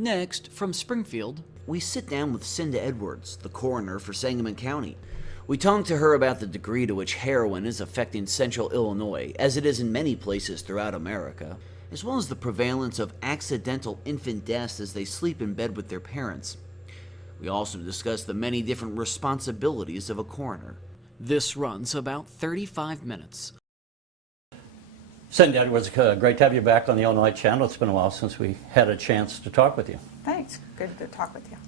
Next, from Springfield, we sit down with Cinda Edwards, the coroner for Sangamon County. We talk to her about the degree to which heroin is affecting central Illinois, as it is in many places throughout America, as well as the prevalence of accidental infant deaths as they sleep in bed with their parents. We also discuss the many different responsibilities of a coroner. This runs about 35 minutes. Cinda Edwards, great to have you back on the Illinois Channel. It's been a while since we had a chance to talk with you. Thanks. Good to talk with you.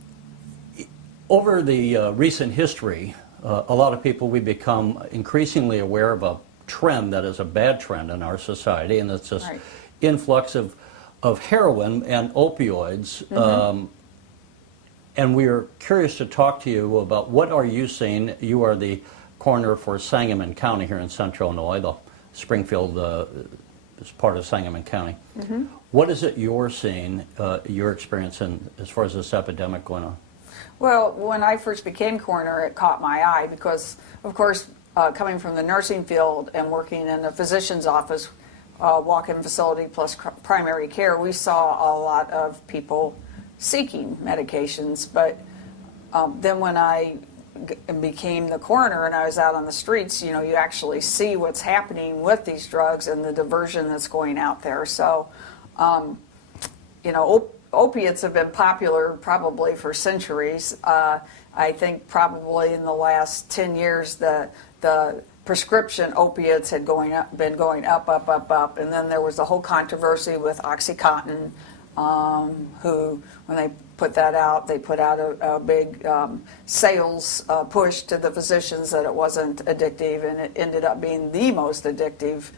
Over the recent history, a lot of people, we become increasingly aware of a trend that is a bad trend in our society, and it's this influx of heroin and opioids. And we are curious to talk to you about what are you seeing. You are the coroner for Sangamon County here in central Illinois. The Springfield is part of Sangamon County. What is it you're seeing, your experience in, as far as this epidemic going on? Well, when I first became coroner, it caught my eye because, of course, coming from the nursing field and working in a physician's office, walk-in facility plus primary care, we saw a lot of people seeking medications. But then when I became the coroner and I was out on the streets, you know, you actually see what's happening with these drugs and the diversion that's going out there. So, you know, opiates have been popular probably for centuries. I think probably in the last 10 years the prescription opiates had been going up, and then there was the whole controversy with OxyContin, who, when they put that out, they put out a big sales push to the physicians that it wasn't addictive, and it ended up being the most addictive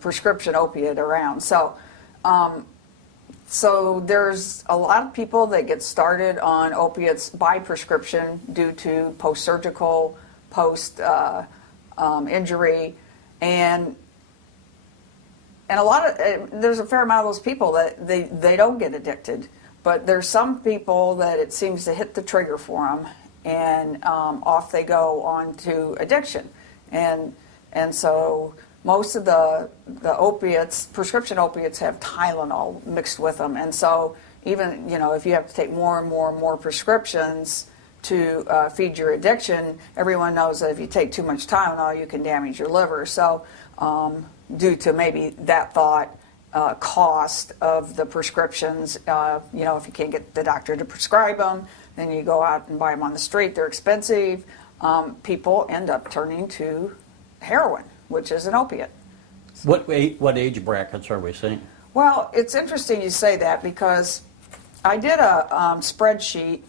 prescription opiate around. So there's a lot of people that get started on opiates by prescription due to post-surgical, post-injury, and a lot of there's a fair amount of those people that they don't get addicted, but there's some people that it seems to hit the trigger for them, and off they go on to addiction, and so most of the opiates, prescription opiates, have Tylenol mixed with them, and so even, you know, if you have to take more and more and more prescriptions to feed your addiction, everyone knows that if you take too much Tylenol, you can damage your liver. So due to maybe that thought, cost of the prescriptions, you know, if you can't get the doctor to prescribe them, then you go out and buy them on the street. They're expensive. People end up turning to heroin, which is an opiate. What age brackets are we seeing? Well, it's interesting you say that because I did a spreadsheet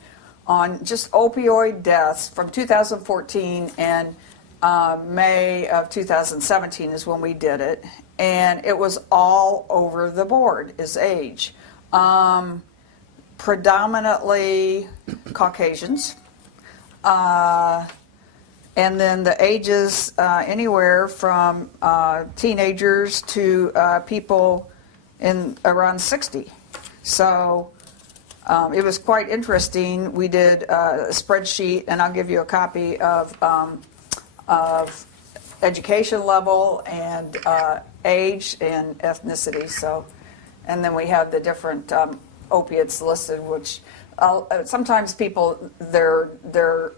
on just opioid deaths from 2014 and May of 2017 is when we did it, and it was all over the board is age. Predominantly Caucasians. And then the ages anywhere from teenagers to people in around 60. So it was quite interesting. We did a spreadsheet, and I'll give you a copy of education level and age and ethnicity. So, and then we have the different opiates listed, which sometimes people, their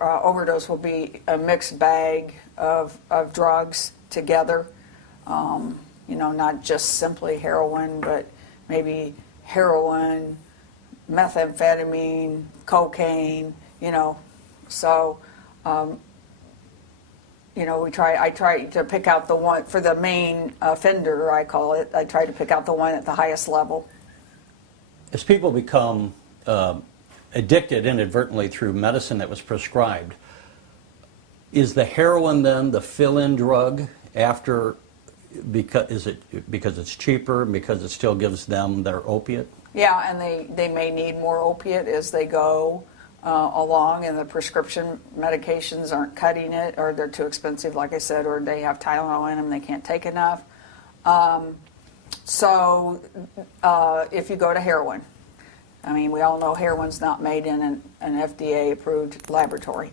overdose will be a mixed bag of drugs together. You know, not just simply heroin, but maybe heroin, methamphetamine, cocaine, you know. So, you know, I try to pick out the one, for the main offender, I call it, I try to pick out the one at the highest level. As people become addicted inadvertently through medicine that was prescribed, is the heroin then the fill-in drug after, because it's cheaper, because it still gives them their opiate? Yeah, and they may need more opiate as they go along, and the prescription medications aren't cutting it, or they're too expensive, like I said, or they have Tylenol in them, they can't take enough. So if you go to heroin, I mean, we all know heroin's not made in an FDA-approved laboratory.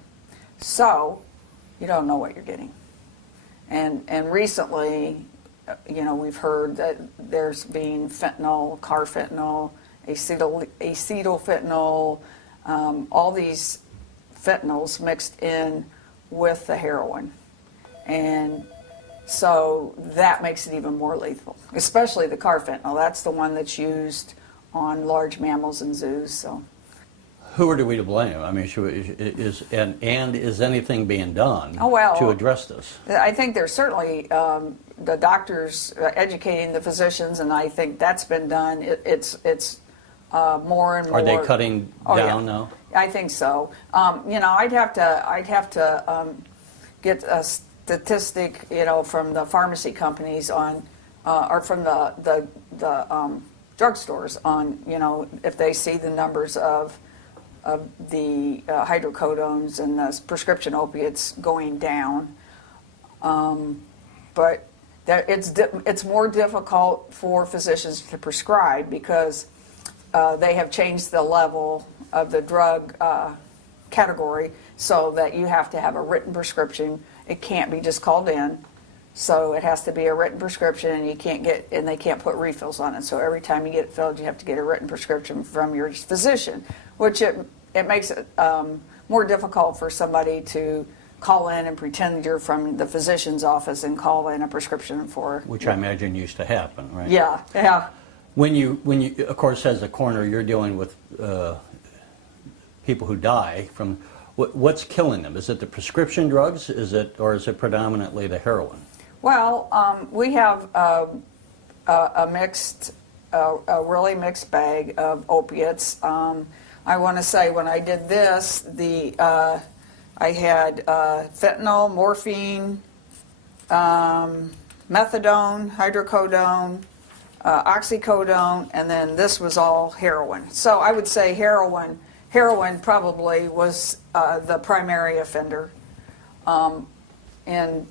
So you don't know what you're getting. And recently, you know, we've heard that there's been fentanyl, carfentanil acetylfentanyl, all these fentanyls mixed in with the heroin. And so that makes it even more lethal, especially the carfentanyl. That's the one that's used on large mammals in zoos. So, Who are we to blame? I mean, is anything being done to address this? I think there's certainly the doctors educating the physicians, and I think that's been done. It's more and more. Are they cutting down now? I think so. I'd have to get a statistic, from the pharmacy companies on, or from the drugstores on, if they see the numbers of the hydrocodones and the prescription opiates going down. But it's more difficult for physicians to prescribe because they have changed the level of the drug category so that you have to have a written prescription. It can't be just called in. So it has to be a written prescription, and they can't put refills on it. So every time you get it filled, you have to get a written prescription from your physician, which it makes it more difficult for somebody to call in and pretend you're from the physician's office and call in a prescription for. Which I imagine used to happen, right? Yeah, yeah. When you, of course, as a coroner, you're dealing with people who die from. What's killing them? Is it the prescription drugs? Or is it predominantly the heroin? Well, we have a really mixed bag of opiates. I want to say when I did this, I had fentanyl, morphine, methadone, hydrocodone, oxycodone, and then this was all heroin. So I would say heroin probably was the primary offender. And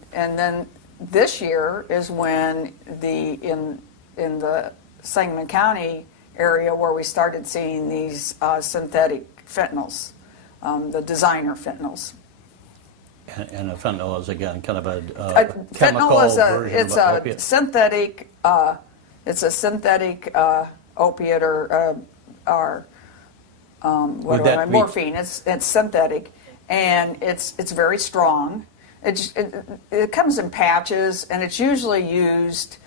then this year is when in the Sangamon County area where we started seeing these synthetic fentanyls, the designer fentanyls. And a fentanyl is again kind of a chemical fentanyl is version of an opiate. Synthetic. It's a synthetic opiate or morphine. It's synthetic, and it's very strong. It comes in patches, and it's usually used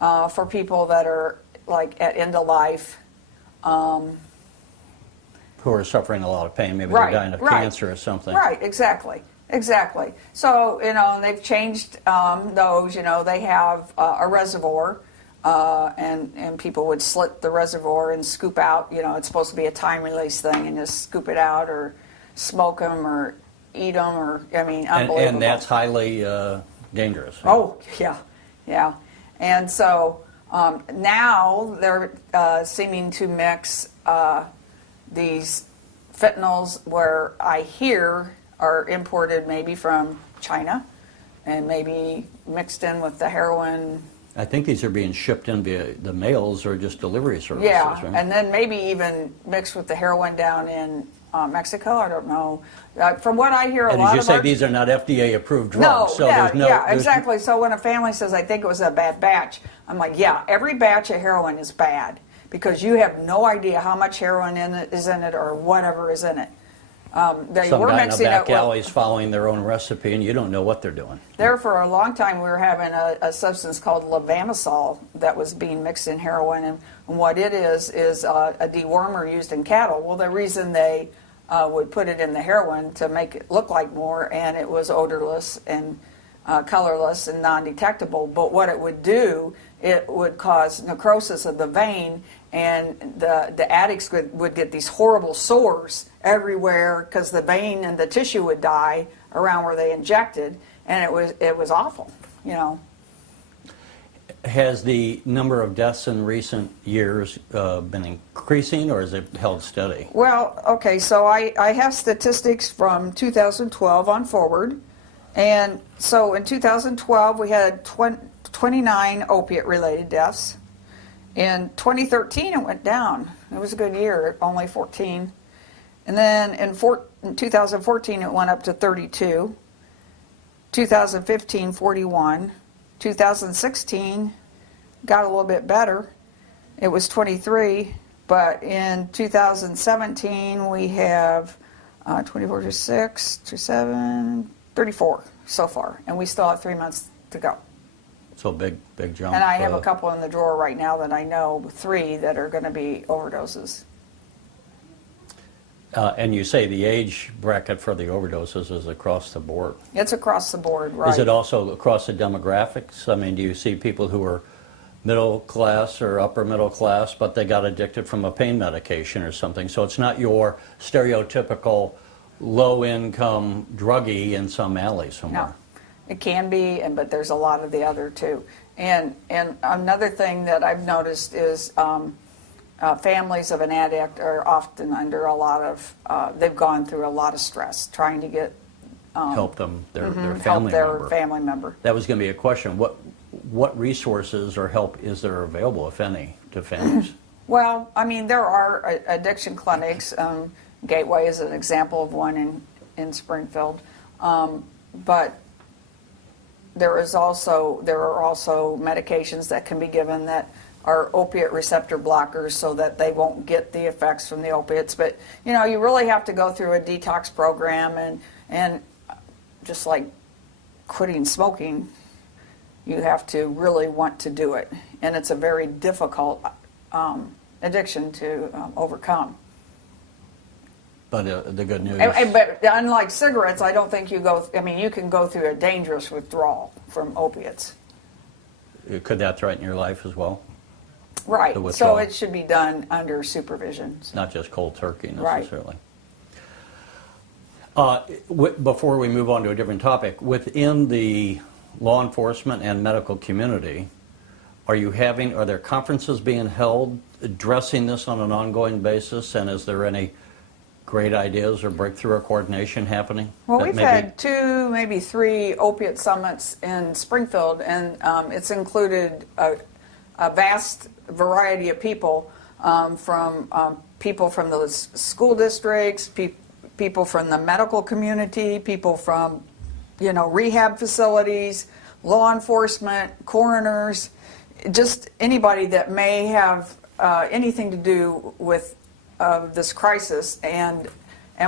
for people that are like at end of life. Who are suffering a lot of pain, maybe they're dying of cancer or something. Right, exactly. So, they've changed those, they have a reservoir, and people would slit the reservoir and scoop out, it's supposed to be a time release thing, and just scoop it out or smoke them or eat them or, unbelievable. And that's highly dangerous. Oh, yeah. And so now they're seeming to mix these fentanyls where I hear are imported maybe from China and maybe mixed in with the heroin. I think these are being shipped in via the mails or just delivery services, yeah, right? And then maybe even mixed with the heroin down in Mexico. I don't know. From what I hear, and as you say, these are not FDA-approved drugs. Exactly. So when a family says, I think it was a bad batch, I'm like, yeah, every batch of heroin is bad because you have no idea how much heroin is in it or whatever is in it. Some guy in a back alley is following their own recipe, and you don't know what they're doing. There, for a long time, we were having a substance called levamisol that was being mixed in heroin, and what it is a dewormer used in cattle. Well, the reason they would put it in the heroin to make it look like more, and it was odorless and colorless and non-detectable. But what it would do, it would cause necrosis of the vein, and the addicts would get these horrible sores everywhere because the vein and the tissue would die around where they injected, and it was awful, Has the number of deaths in recent years been increasing, or has it held steady? Well, okay, so I have statistics from 2012 on forward, and so in 2012 we had 29 opiate-related deaths. In 2013 it went down. It was a good year, only 14. And then in 2014 it went up to 32. 2015, 41. 2016 got a little bit better. It was 23, But in 2017, we have 24 to 6 to 7, 34 so far, and we still have 3 months to go. So big jump. And I have a couple in the drawer right now that I know, 3 that are going to be overdoses. And you say the age bracket for the overdoses is across the board. It's across the board, right? Is it also across the demographics? I mean, do you see people who are middle class or upper middle class, but they got addicted from a pain medication or something? So it's not your stereotypical low-income druggie in some alley somewhere. No, it can be, but there's a lot of the other too. And another thing that I've noticed is families of an addict are often under a lot of, they've gone through a lot of stress trying to get Help them, their help family their member. family member. That was going to be a question. What resources or help is there available, if any, to families? Well, I mean, there are addiction clinics. Gateway is an example of one in Springfield. But there are also medications that can be given that are opiate receptor blockers so that they won't get the effects from the opiates. But, you know, you really have to go through a detox program, and just like quitting smoking, you have to really want to do it. And it's a very difficult addiction to overcome. But the good news... But unlike cigarettes, I don't think you can go through a dangerous withdrawal from opiates. Could that threaten your life as well? Right. The So withdrawal. it should be done under supervision. Not just cold turkey Right. necessarily. Before we move on to a different topic, within the law enforcement and medical community, are there conferences being held addressing this on an ongoing basis, and is there any great ideas or breakthrough or coordination happening? Well, we've had 2, maybe 3 opiate summits in Springfield, and it's included a vast variety of people, from people from the school districts, people from the medical community, people from, rehab facilities, law enforcement, coroners, just anybody that may have anything to do with this crisis. And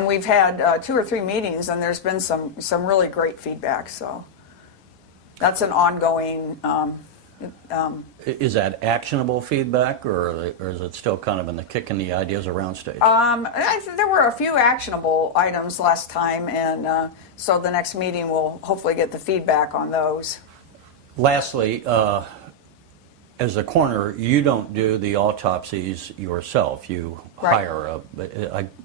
we've had 2 or 3 meetings, and there's been some really great feedback. So that's an ongoing. Is that actionable feedback, or is it still kind of in the kicking the ideas around stage? There were a few actionable items last time, and so the next meeting will hopefully get the feedback on those. Lastly, as a coroner, you don't do the autopsies yourself. You Right. hire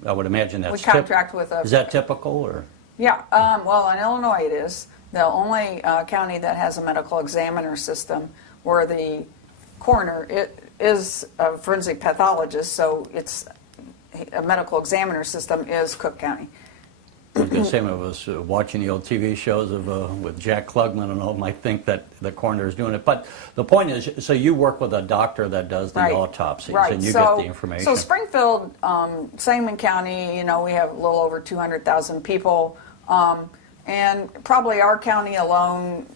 I would imagine that's We contract with a. Is that typical, or? Yeah, well, in Illinois it is. The only county that has a medical examiner system where the coroner is a forensic pathologist, so it's a medical examiner system is Cook County. I was going to say, I was watching the old TV shows with Jack Klugman and all, might think that the coroner is doing it. But the point is, so you work with a doctor that does the Right. autopsies, Right. and you So- get the information. So Springfield, Sangamon County, we have a little over 200,000 people, and probably our county alone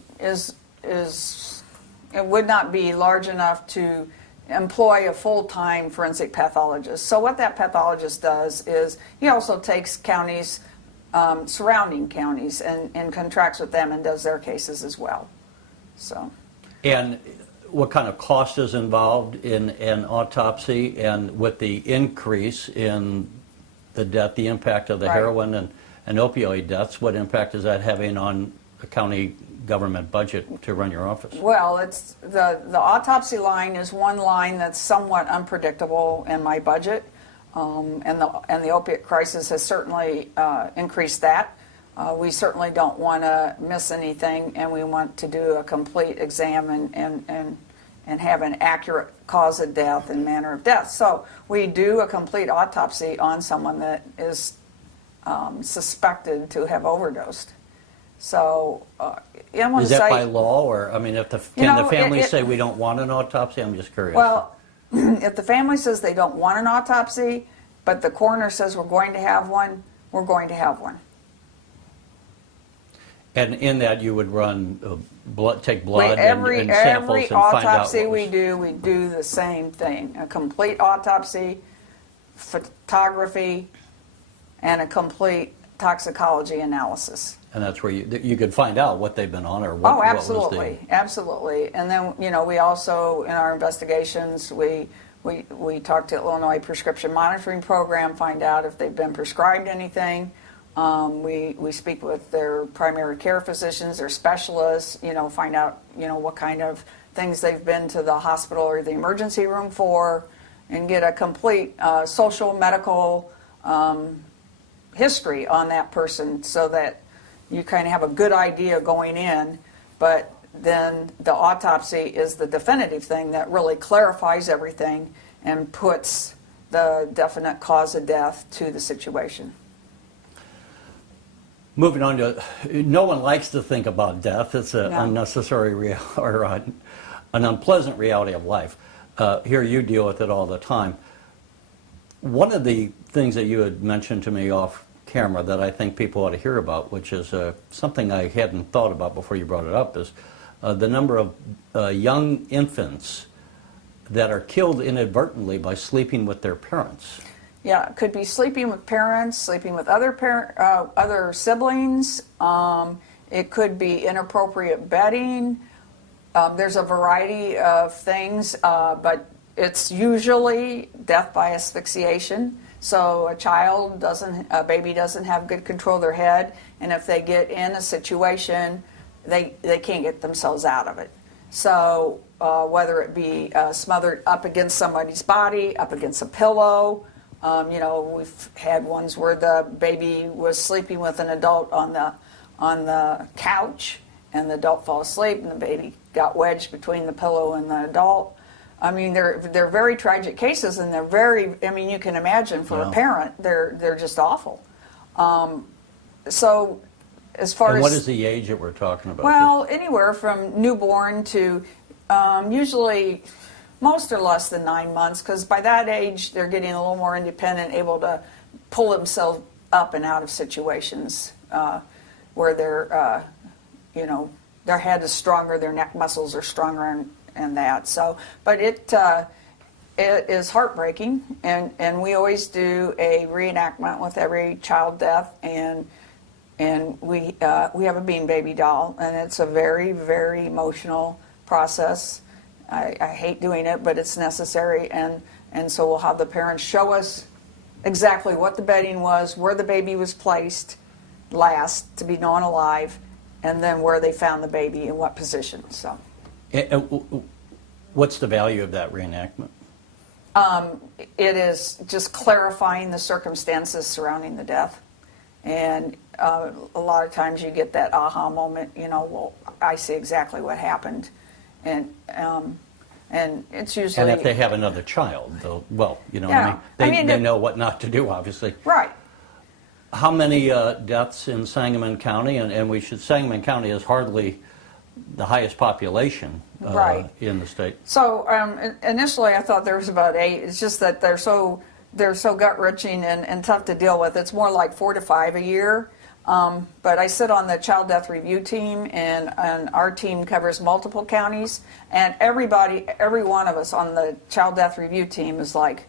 it would not be large enough to employ a full-time forensic pathologist. So what that pathologist does is he also takes counties, surrounding counties, and contracts with them and does their cases as well. So. And what kind of cost is involved in an autopsy, and with the increase in the death, the impact of the Right. heroin and opioid deaths, what impact is that having on the county government budget to run your office? Well, it's the autopsy line is one line that's somewhat unpredictable in my budget, and the opiate crisis has certainly increased that. We certainly don't want to miss anything, and we want to do a complete exam and have an accurate cause of death and manner of death. So we do a complete autopsy on someone that is suspected to have overdosed. So I want Is to that say, by law, or, I mean, can the family say we don't want an autopsy? I'm just curious. well, if the family says they don't want an autopsy, but the coroner says we're going to have one, we're going to have one. And in that you would run take blood Every and samples and find out autopsy what was... we do the same thing, a complete autopsy, photography, and a complete toxicology analysis. And that's where you could find out what they've been on or what, Oh, absolutely, what was the... absolutely. And then, you know, we also, in our investigations, we talk to Illinois Prescription Monitoring Program, find out if they've been prescribed anything. We speak with their primary care physicians, their specialists, you know, find out, you know, what kind of things they've been to the hospital or the emergency room for, and get a complete social, medical history on that person, so that you kind of have a good idea going in. But then the autopsy is the definitive thing that really clarifies everything and puts the definite cause of death to the situation. Moving on to, no one likes to think about death. It's an No. unnecessary or an unpleasant reality of life. Here you deal with it all the time. One of the things that you had mentioned to me off camera that I think people ought to hear about, which is something I hadn't thought about before you brought it up, is the number of young infants that are killed inadvertently by sleeping with their parents. Yeah, it could be sleeping with parents, sleeping with other siblings. It could be inappropriate bedding. There's a variety of things, but it's usually death by asphyxiation. So a baby doesn't have good control of their head, and if they get in a situation, they can't get themselves out of it. So whether it be smothered up against somebody's body, up against a pillow, you know, we've had ones where the baby was sleeping with an adult on the couch, and the adult fell asleep, and the baby got wedged between the pillow and the adult. I mean, they're very tragic cases, and they're very, I mean, you can imagine for a parent, they're just awful. So as far And what as... is the age that we're talking about? Well, anywhere from newborn to usually most are less than 9 months, because by that age they're getting a little more independent, able to pull themselves up and out of situations where they're, you know, their head is stronger, their neck muscles are stronger, and that. So, but it is heartbreaking, and we always do a reenactment with every child death, and we have a bean baby doll, and it's a very, very emotional process. I hate doing it, but it's necessary, and so we'll have the parents show us exactly what the bedding was, where the baby was placed last to be known alive, and then where they found the baby in what position. So, what's the value of that reenactment? it is just clarifying the circumstances surrounding the death. And a lot of times you get that aha moment, you know, well, I see exactly what happened. And it's usually... And if they have another child, they'll, well, you know Yeah. what I mean? They know what not to do, obviously. Right. How many deaths in Sangamon County? And Sangamon County is hardly the highest population Right. in the state. So initially I thought there was about 8. It's just that they're so gut-wrenching and tough to deal with. It's more like 4 to 5 a year. But I sit on the child death review team, and our team covers multiple counties. And every one of us on the child death review team is like,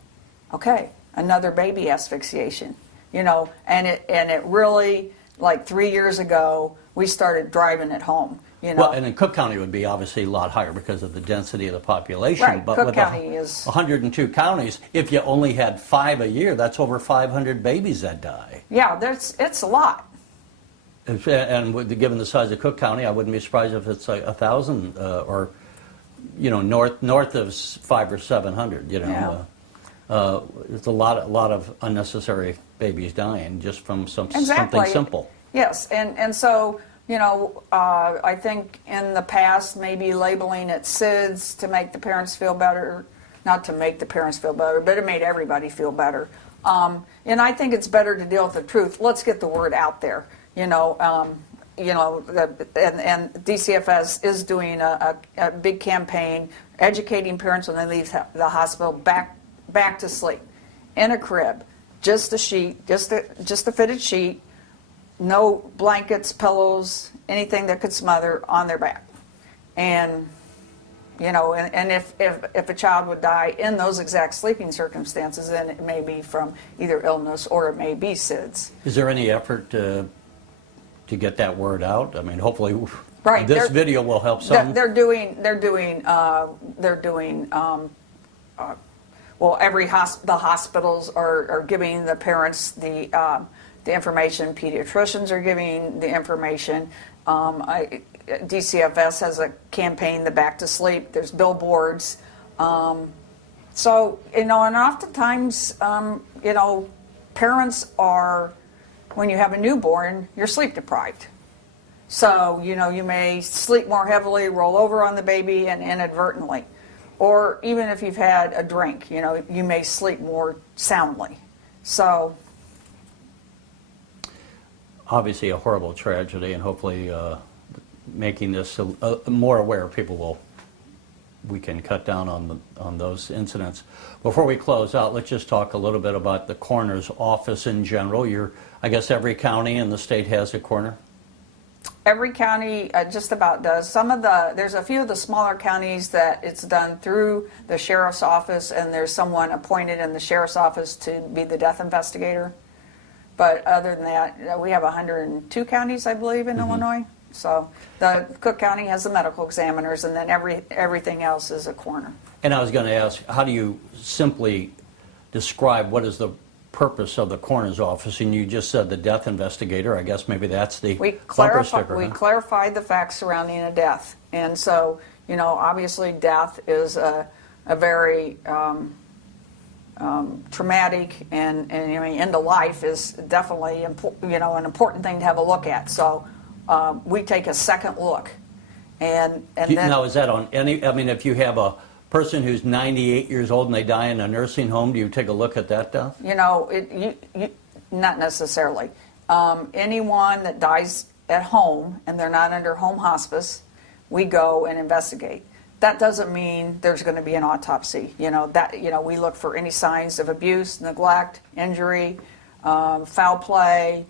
okay, another baby asphyxiation, you know. And it really, like 3 years ago, we started driving it home. You know? Well, and in Cook County would be obviously a lot higher because of the density of the population. Right, but Cook with County is... 102 counties, if you only had 5 a year, that's over 500 babies that die. Yeah, it's a lot. And given the size of Cook County, I wouldn't be surprised if it's like 1,000 or, you know, north of 500 or 700. You know, it's a lot of unnecessary babies dying just from something simple. Yes, and so, you know, I think in the past maybe labeling it SIDS to make the parents feel better, not to make the parents feel better, but it made everybody feel better. And I think it's better to deal with the truth. Let's get the word out there. You know, and DCFS is doing a big campaign educating parents when they leave the hospital back to sleep in a crib, just a sheet, just a fitted sheet. No blankets, pillows, anything that could smother on their back. And And if a child would die in those exact sleeping circumstances, then it may be from either illness or it may be SIDS. Is there any effort to get that word out? I mean, hopefully, Right, this video will help some. They're doing. Well, the hospitals are giving the parents the information. Pediatricians are giving the information. DCFS has a campaign, the Back to Sleep. There's billboards. So, and oftentimes, parents are, when you have a newborn, you're sleep deprived. So, you may sleep more heavily, roll over on the baby, and inadvertently. Or even if you've had a drink, you may sleep more soundly. So, obviously a horrible tragedy, and hopefully making this more aware people we can cut down on those incidents. Before we close out, let's just talk a little bit about the coroner's office in general. I guess every county in the state has a coroner? Every county just about does. There's a few of the smaller counties that it's done through the sheriff's office, and there's someone appointed in the sheriff's office to be the death investigator. But other than that, we have 102 counties, I believe, in Illinois. So the Cook County has the medical examiners, and then everything else is a coroner. And I was going to ask, how do you simply describe what is the purpose of the coroner's office? And you just said the death investigator. I guess maybe that's the bumper sticker. We clarified the facts surrounding a death. And so, obviously death is a very traumatic and end of life is definitely an important thing to have a look at. So we take a second look. And then, now, is that on any, if you have a person who's 98 years old and they die in a nursing home, do you take a look at that death? Not necessarily. Anyone that dies at home and they're not under home hospice, we go and investigate. That doesn't mean there's going to be an autopsy. We look for any signs of abuse, neglect, injury, foul play,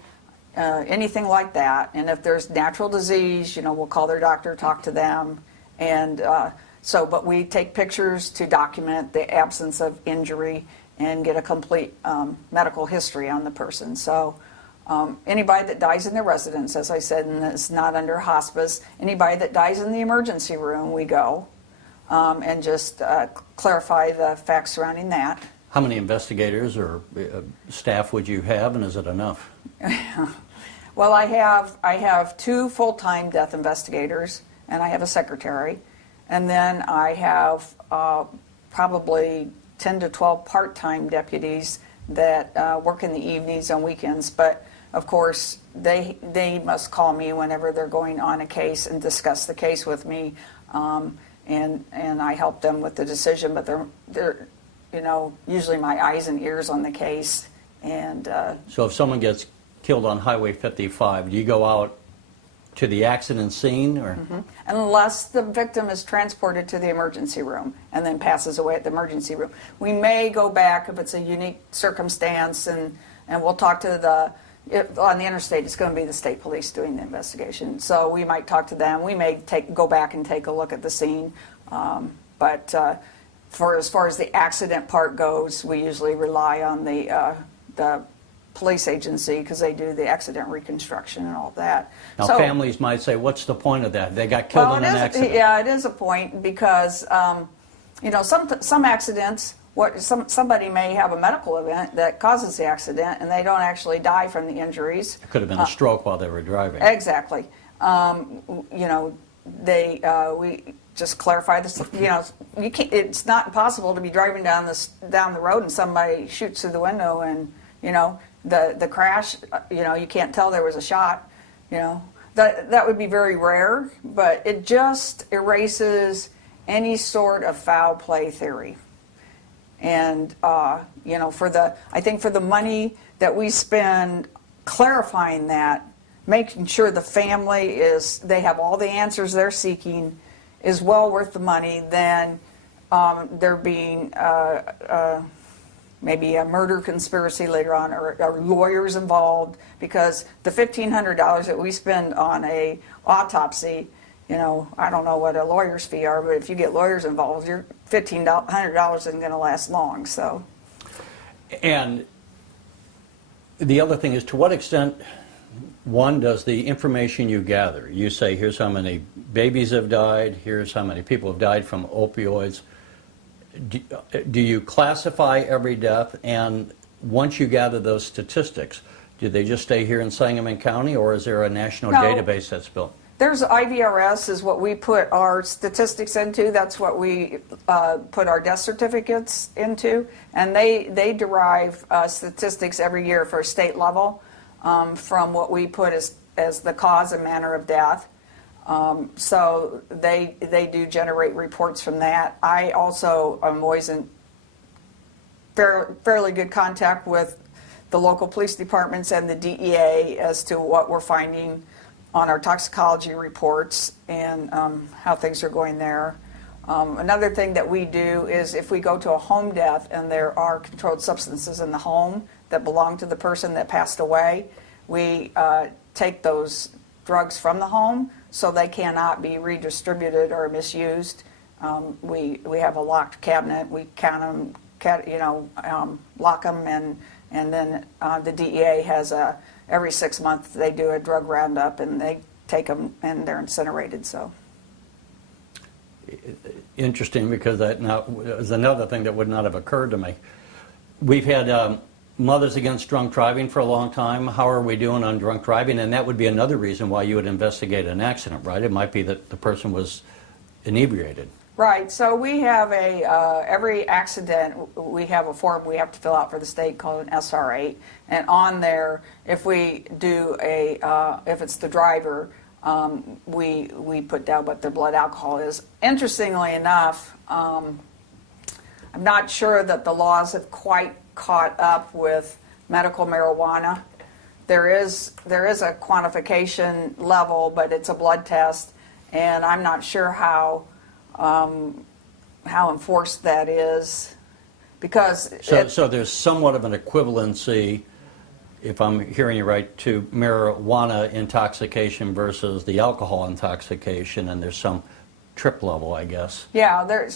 anything like that. And if there's natural disease, we'll call their doctor, talk to them, and but we take pictures to document the absence of injury and get a complete medical history on the person. So anybody that dies in their residence, as I said, and is not under hospice, anybody that dies in the emergency room, we go and just clarify the facts surrounding that. How many investigators or staff would you have, and is it enough? Well, I have 2 full-time death investigators, and I have a secretary. And then I have probably 10 to 12 part-time deputies that work in the evenings and weekends. But of course, they must call me whenever they're going on a case and discuss the case with me, and I help them with the decision. But they're usually my eyes and ears on the case. And so if someone gets killed on Highway 55, do you go out to the accident scene, or? Unless the victim is transported to the emergency room and then passes away at the emergency room. We may go back if it's a unique circumstance, and we'll talk to on the interstate, it's going to be the state police doing the investigation. So we might talk to them. We may go back and take a look at the scene. But as far as the accident part goes, we usually rely on the police agency, because they do the accident reconstruction and all that. Now, families might say, what's the point of that? They got killed in an accident. Yeah, it is a point, because some accidents, somebody may have a medical event that causes the accident, and they don't actually die from the injuries. It could have been a stroke while they were driving. Exactly. We just clarify this. It's not possible to be driving down the road and somebody shoots through the window, and the crash, you can't tell there was a shot. That would be very rare, but it just erases any sort of foul play theory. And I think for the money that we spend clarifying that, making sure the family they have all the answers they're seeking, is well worth the money than there being maybe a murder conspiracy later on, or lawyers involved, because the $1,500 that we spend on a autopsy, you know, I don't know what a lawyer's fee are, but if you get lawyers involved, your $1,500 isn't going to last long. So, And the other thing is, to what extent, one, does the information you gather, you say here's how many babies have died, here's how many people have died from opioids, do you classify every death, and once you gather those statistics, do they just stay here in Sangamon County, or is there a national No. database that's built? there's IVRS is what we put our statistics into. That's what we put our death certificates into, and they derive statistics every year for state level from what we put as the cause and manner of death. So they do generate reports from that. I also am always in fairly good contact with the local police departments and the DEA as to what we're finding on our toxicology reports and how things are going there. Another thing that we do is if we go to a home death and there are controlled substances in the home that belong to the person that passed away, we take those drugs from the home so they cannot be redistributed or misused. We have a locked cabinet. We count them, lock them, and then the DEA has every 6 months they do a drug roundup and they take them and they're incinerated. So interesting, because that now is another thing that would not have occurred to me. We've had Mothers Against Drunk Driving for a long time. How are we doing on drunk driving? And that would be another reason why you would investigate an accident, right? It might be that the person was inebriated. right. So we have every accident we have a form we have to fill out for the state called an SR8, and on there, if we do if it's the driver, we put down what their blood alcohol is. Interestingly enough, I'm not sure that the laws have quite caught up with medical marijuana. There is a quantification level, but it's a blood test, and I'm not sure how enforced that is, because So there's somewhat of an equivalency, if I'm hearing you right, to marijuana intoxication versus the alcohol intoxication, and there's some trip level, I guess. yeah, there's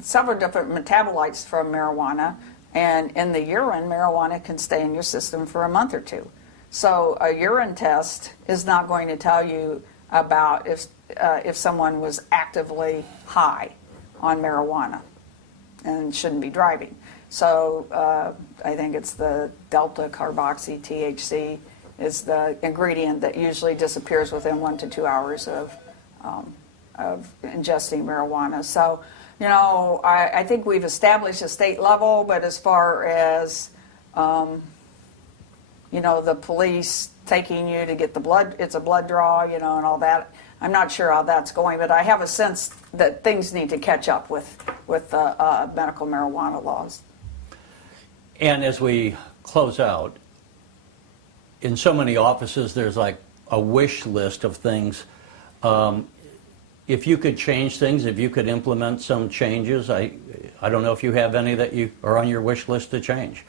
several different metabolites from marijuana, and in the urine, marijuana can stay in your system for a month or two. So a urine test is not going to tell you about if someone was actively high on marijuana and shouldn't be driving. So I think it's the delta carboxy THC is the ingredient that usually disappears within 1 to 2 hours of ingesting marijuana. So, I think we've established a state level, but as far as the police taking you to get the blood, it's a blood draw, and all that. I'm not sure how that's going, but I have a sense that things need to catch up with medical marijuana laws. And as we close out, in so many offices, there's like a wish list of things. If you could change things, if you could implement some changes, I don't know if you have any that you are on your wish list to change.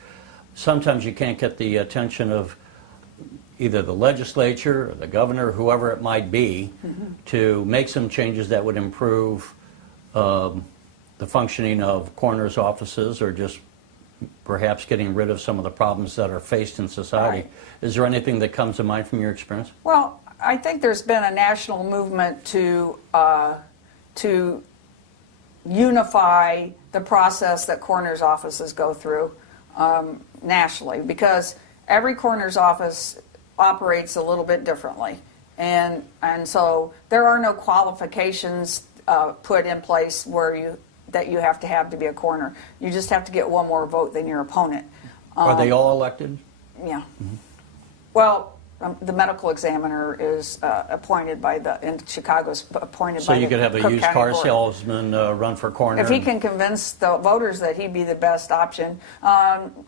Sometimes you can't get the attention of either the legislature or the governor, whoever it might be, to make some changes that would improve the functioning of coroner's offices, or just perhaps getting rid of some of the problems that are faced in society. Right. Is there anything that comes to mind from your experience? Well, I think there's been a national movement to unify the process that coroner's offices go through nationally, because every coroner's office operates a little bit differently, and so there are no qualifications put in place that you have to be a coroner. You just have to get one more vote than your opponent. Are they all elected? Yeah. Mm-hmm. Well, the medical examiner is appointed in Chicago's appointed by the So you could have a Cook used County car Board. salesman run for coroner? If he can convince the voters that he'd be the best option.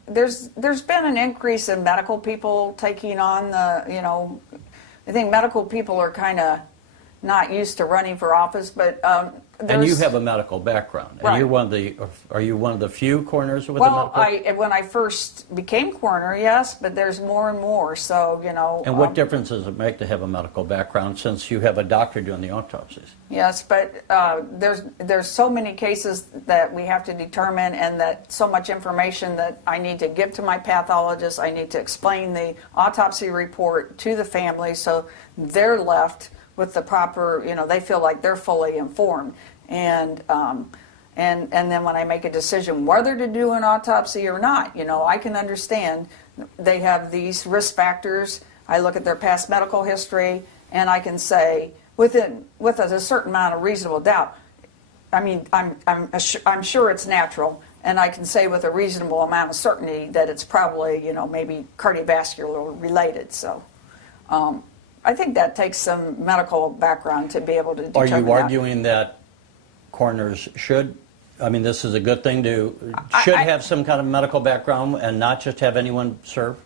There's been an increase in medical people taking on I think medical people are kind of not used to running for office, but And you have a medical background, and Right. are you one of the few coroners with a Well, medical? when I first became coroner, yes, but there's more and more. So And what difference does it make to have a medical background since you have a doctor doing the autopsies? Yes, but there's so many cases that we have to determine, and that so much information that I need to give to my pathologist. I need to explain the autopsy report to the family, so they're left with the proper, they feel like they're fully informed. And then when I make a decision whether to do an autopsy or not, I can understand they have these risk factors. I look at their past medical history, and I can say with a certain amount of reasonable doubt. I mean, I'm sure it's natural, and I can say with a reasonable amount of certainty that it's probably maybe cardiovascular related. So. I think that takes some medical background to be able to determine Are you that. arguing that coroners should, this is a good thing should have some kind of medical background and not just have anyone serve?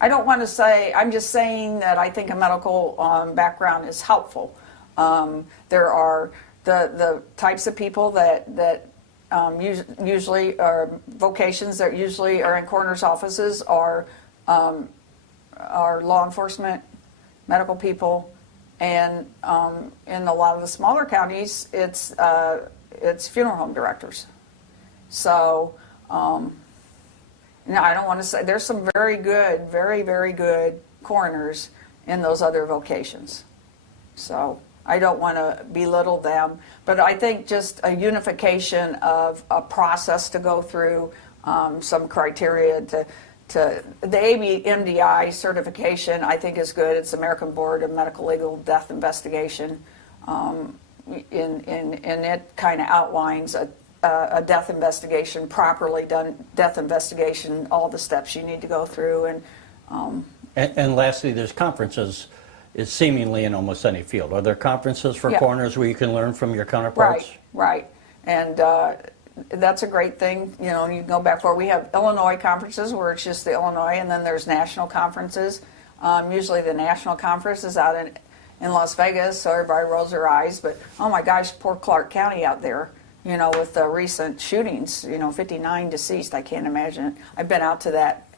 I don't want to say, I'm just saying that I think a medical background is helpful. There are the types of people that usually are vocations that usually are in coroners' offices are law enforcement, medical people, and in a lot of the smaller counties, it's funeral home directors. So, I don't want to say, there's some very good, very, very good coroners in those other vocations. So I don't want to belittle them, but I think just a unification of a process to go through, some criteria to the ABMDI certification, I think, is good. It's American Board of Medical Legal Death Investigation. And it kind of outlines a death investigation, properly done death investigation, all the steps you need to go through. And lastly, there's conferences. It's seemingly in almost any field. Are there conferences for coroners where you can learn from your counterparts? Right. And that's a great thing. You can go back for. We have Illinois conferences where it's just the Illinois, and then there's national conferences. Usually the national conference is out in Las Vegas, so everybody rolls their eyes. But oh my gosh, poor Clark County out there. With the recent shootings. 59 deceased. I can't imagine it. I've been out to that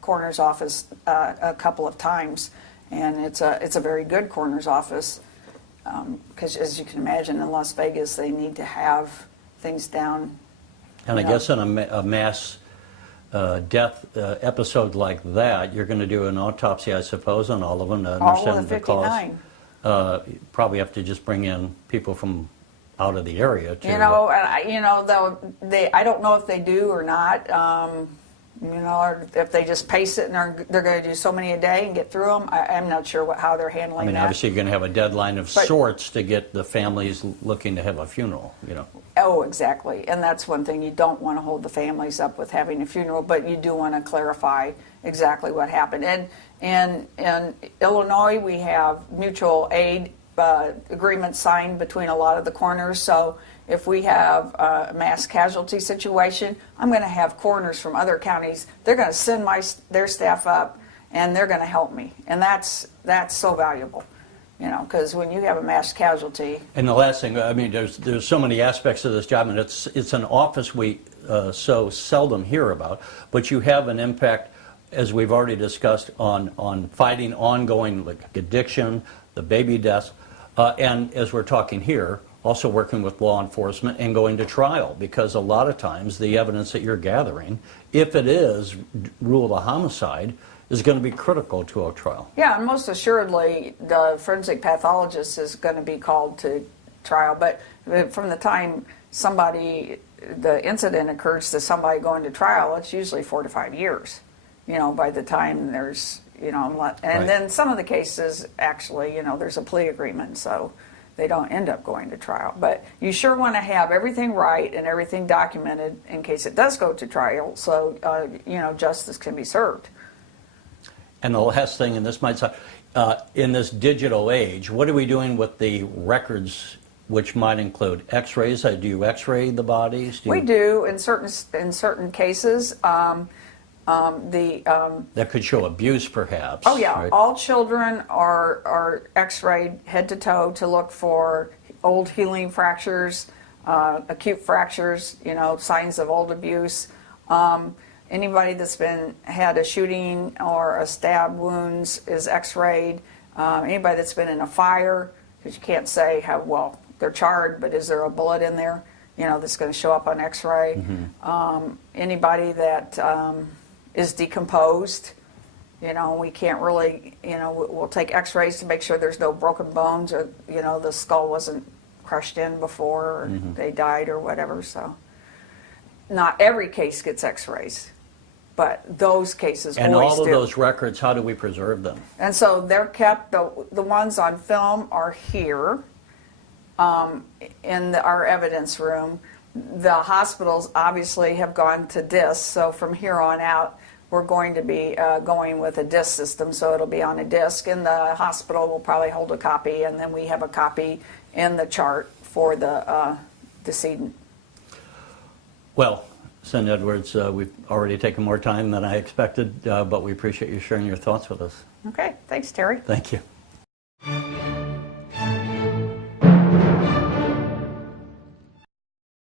coroner's office a couple of times, and it's a very good coroner's office because, as you can imagine, in Las Vegas they need to have things down. And I guess in a mass death episode like that, you're going to do an autopsy, I suppose, on all of them to understand all of the 59. cause. You probably have to just bring in people from out of the area too. Though I don't know if they do or not. Or if they just pace it and they're going to do so many a day and get through them. I'm not sure how they're handling that. Obviously you're going to have a deadline of sorts to get the families looking to have a funeral, Oh, exactly. And that's one thing. You don't want to hold the families up with having a funeral, but you do want to clarify exactly what happened. And in Illinois, we have mutual aid agreements signed between a lot of the coroners. So if we have a mass casualty situation, I'm going to have coroners from other counties. They're going to send their staff up, and they're going to help me. And that's so valuable. Because when you have a mass casualty. And the last thing, there's so many aspects of this job, and it's an office we so seldom hear about, but you have an impact, as we've already discussed, on fighting ongoing addiction, the baby deaths, and as we're talking here, also working with law enforcement and going to trial, because a lot of times the evidence that you're gathering, if it is ruled a homicide, is going to be critical to a trial. Yeah, and most assuredly, the forensic pathologist is going to be called to trial. But from the time the incident occurs to somebody going to trial, it's usually 4 to 5 years. By the time there's, and then some of the cases actually, there's a plea agreement, so they don't end up going to trial. But you sure want to have everything right and everything documented in case it does go to trial, so justice can be served. And the last thing, and this might sound, in this digital age, what are we doing with the records, which might include X-rays? Do you X-ray the bodies? We do in certain cases. That could show abuse, perhaps. Oh yeah, right? All children are X-rayed head to toe to look for old healing fractures, acute fractures, signs of old abuse. Anybody that's had a shooting or a stab wounds is x-rayed. Anybody that's been in a fire, because you can't say how well they're charred, but is there a bullet in there, that's going to show up on x-ray. Anybody that is decomposed, we can't really, we'll take x-rays to make sure there's no broken bones or, the skull wasn't crushed in before or they died or whatever. So not every case gets x-rays, but those cases And always all of do. those records, how do we preserve them? And so they're kept, the ones on film are here in our evidence room. The hospitals obviously have gone to disc, so from here on out, we're going to be going with a disc system, so it'll be on a disc, and the hospital will probably hold a copy, and then we have a copy in the chart for the decedent. Well, Cinda Edwards, we've already taken more time than I expected, but we appreciate you sharing your thoughts with us. Okay, thanks, Terry. Thank you.